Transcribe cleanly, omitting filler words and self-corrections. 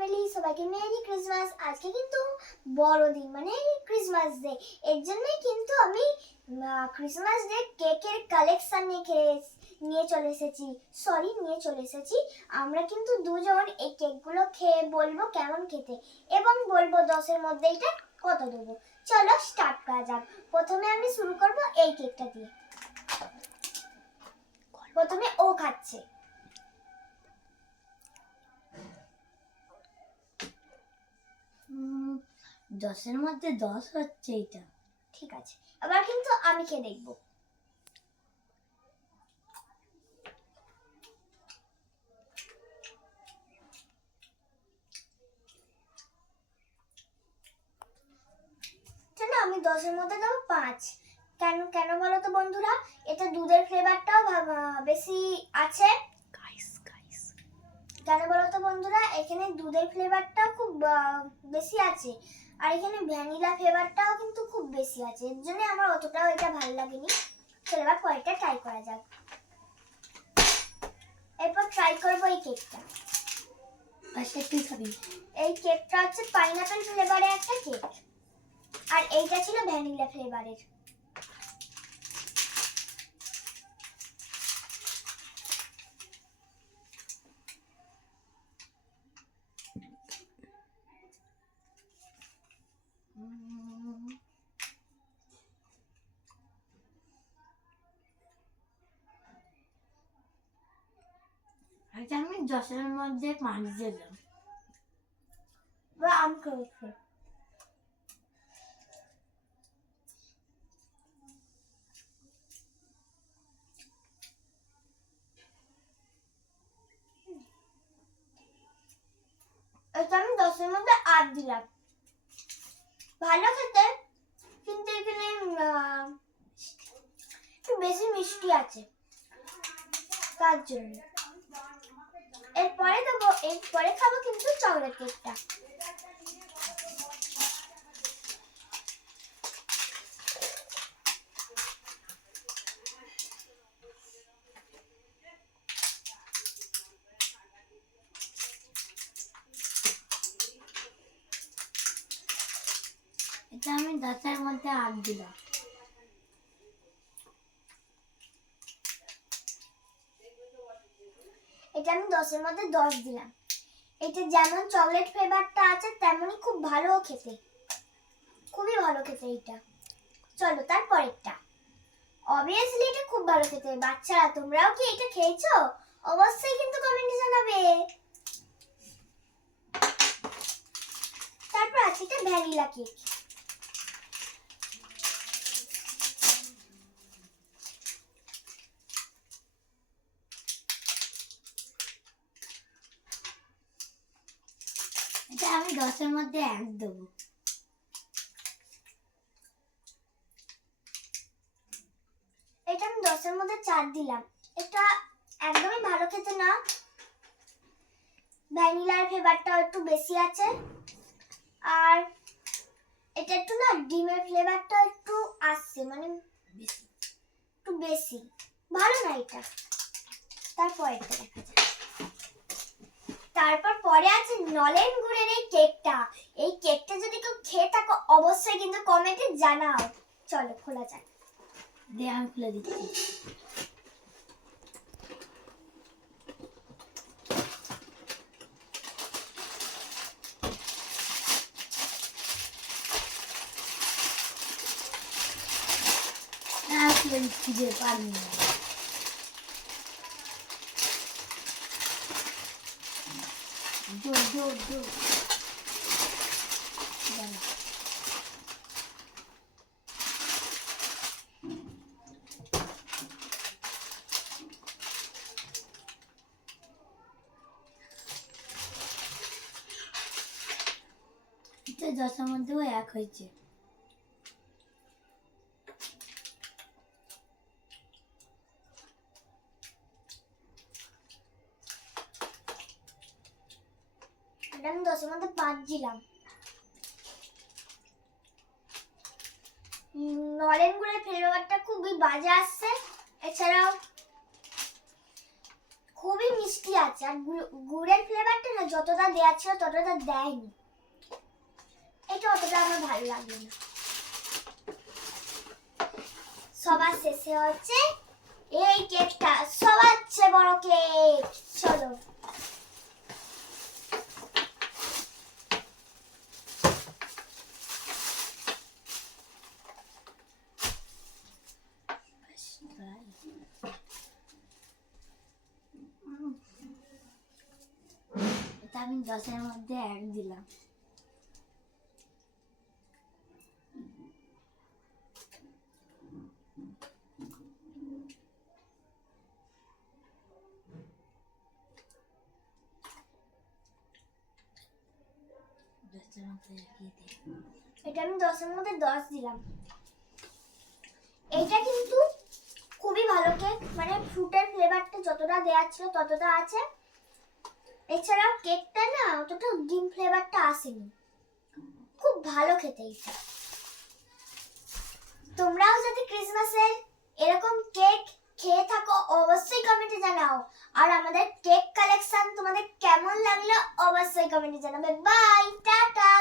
Family, সবাইকে merry Christmas. আজকে কিন্তু বড়দিন মানে ক্রিসমাস ডে, এর জন্যই কিন্তু আমি ক্রিসমাস ডে কেকের কালেকশন নিয়ে চলে এসেছি। আমরা কিন্তু দুজন এই কেকগুলো খেয়ে বলবো কেমন খেতে, এবং বলবো 10-এর মধ্যে এটা কত দেবো। চলো স্টার্ট করা যাক। প্রথমে আমি শুরু করব এই কেকটা দিয়ে। প্রথমে ও খাচ্ছে। দশের মধ্যে 10 হচ্ছে এটা। ঠিক আছে, আবার কিন্তু আমি খেয়ে দেখবো। আমি 10-এর মধ্যে দেবো 5। কেন কেন বলো তো বন্ধুরা? এটা দুধের ফ্লেভারটাও বেশি আছে। কেন বলো তো বন্ধুরা? এখানে দুধের ফ্লেভারটাও খুব বেশি আছে, আর এখানে ভ্যানিলা ফ্লেভারটাও কিন্তু খুব বেশি আছে, এর জন্য আমার অতটাও এটা ভালো লাগেনি। চলো এবার পরেরটা ট্রাই করা যাক। এরপর ট্রাই করবো এই কেকটা। এই কেকটা হচ্ছে পাইনাপেল ফ্লেভারের একটা কেক, আর এইটা ছিল ভ্যানিলা ফ্লেভারের। আচ্ছা, আমি 10-এর মধ্যে 5 দিলাম। বা আম করেছে। এটা আমি 10-এর মধ্যে 8 দিলাম। ভালো খেতে, কিন্তু এখানে একটু বেশি মিষ্টি আছে, তার জন্য। এরপরে খাবো কিন্তু চকলেট কেকটা। এটা আমি 10-এর মধ্যে 8 দিলাম। এটা আমি 10-এর মধ্যে 10 দিলাম। এটা যেমন চকলেট ফ্লেভারটা আছে তেমনই খুব ভালো খেতে, খুবই ভালো খেতে এটা। চলো তারপরেরটা। অবভিয়াসলি এটা খুব ভালো খেতে। বাচ্চারা তোমরাও কি এটা খেয়েছো? অবশ্যই কিন্তু কমেন্টে জানাবে। তারপর আছে এটা ভ্যানিলা কেক। এটা আমি 10-এর মধ্যে 1 দেবো। এটা আমি 10-এর মধ্যে 4 দিলাম। এটা একদমই ভালো খেতে না, ভ্যানিলার ফ্লেভারটা একটু বেশি আছে, আর এটা একটু না ডিমের ফ্লেভারটা একটু আসছে, মানে একটু বেশি ভালো না এটা। তারপর এটা দেখা যায়। তারপর পরে আছে নলেন গুড়ের এই কেকটা। এই কেকটা যদি কেউ খেয়ে থাকো অবশ্যই কিন্তু কমেন্টে জানাও। চলো খোলা যাক। দে, আমি খুলে দিচ্ছি। খুলে দিচ্ছি যে পারি না। জোর এটা 10-এর মধ্যেও 1 হয়েছে। এটা আমি 10-এর মধ্যে 5 দিলাম। নলেন গুড়ের ফ্লেভারটা খুবই বাজে আসছে, এছাড়াও খুবই মিষ্টি আছে, আর গুড়ের ফ্লেভারটা না যতটা দেওয়া ছিল ততটা দেয়নি। এটা অতটা আমার ভালো লাগে না। সবার শেষে হচ্ছে এই কেকটা, সবার চেয়ে বড় কেক। চলো এটা আমি 10-এর মধ্যে 1 দিলাম। এটা আমি 10-এর মধ্যে 10 দিলাম। এটা কিন্তু খুবই ভালো কেক, মানে ফ্রুটের ফ্লেভারটা যতটা দেওয়া ছিল ততটা আছে। এছাড়া কেকটা না অতটা ডিম ফ্লেভারটা আসেনি। খুব ভালো খেতে এটা। তোমরাও যদি ক্রিসমাসের এরকম কেক খেয়ে থাকো অবশ্যই কমেন্টে জানাও। আর আমাদের কেক কালেকশন তোমাদের কেমন লাগলো অবশ্যই কমেন্টে জানাবে। Bye, tata.